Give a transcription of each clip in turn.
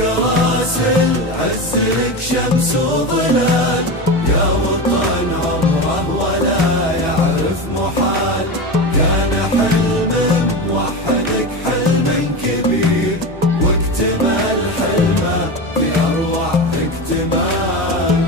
راس العز لك شمس وظلال، يا وطن عمره ولا يعرف محال. كان حلم موحدك حلم كبير، واكتمل حلمه بأروع اكتمال.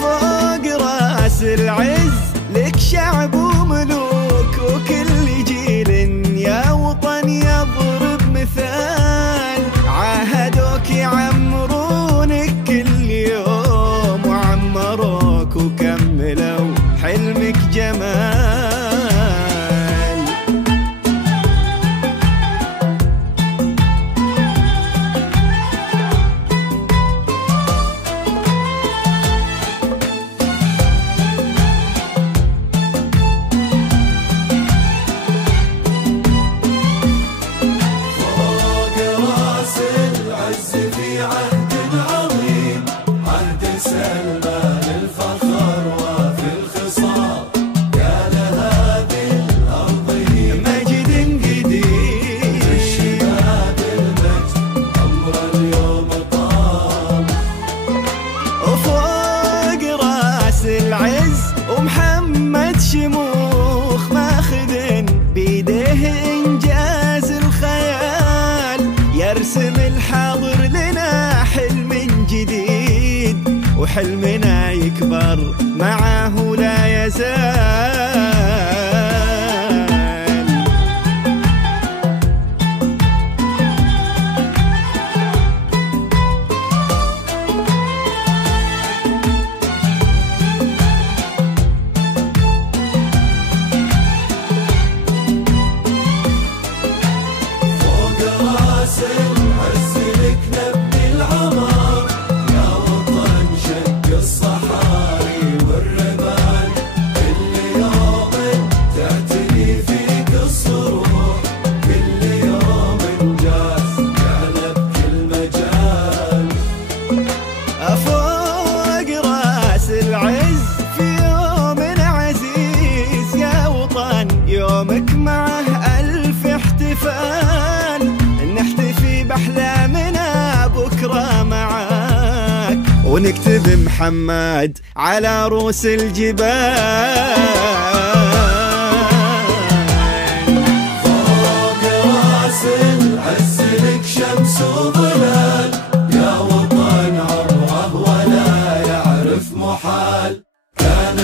فوق راس العز لك شعب وملوك، وكل جيل يا وطن يضرب مثال. عاهدوك يعمرونك كل يوم، وعمروك وكملوا حلمك جمال. في عهد عظيم، عهد سلمى للفخر وفي الخصام. يا لهذه الأرض مجد قديم، الشباب المجد عمر اليوم طال. وفوق راس العز ومحمد شموخ ماخذ بيديه إنجاز الخيال. يرسم الحاضر لنا حلم جديد، وحلمنا يكبر معه لا يزال. فوق راس العز لك نبني العمار، يا وطن شق الصحاري والرمال. كل يوم تعتني فيك الصروح، كل يوم انجاز يعلى بكل مجال. فوق راس العز في يوم عزيز يا وطن، يومك معه ألف احتفال. نحتفي بأحلامنا بكرة معاك، ونكتب محمد على رؤوس الجبال. فوق راس العز لك شمس وظلال، يا وطن عمره ولا يعرف محال. كان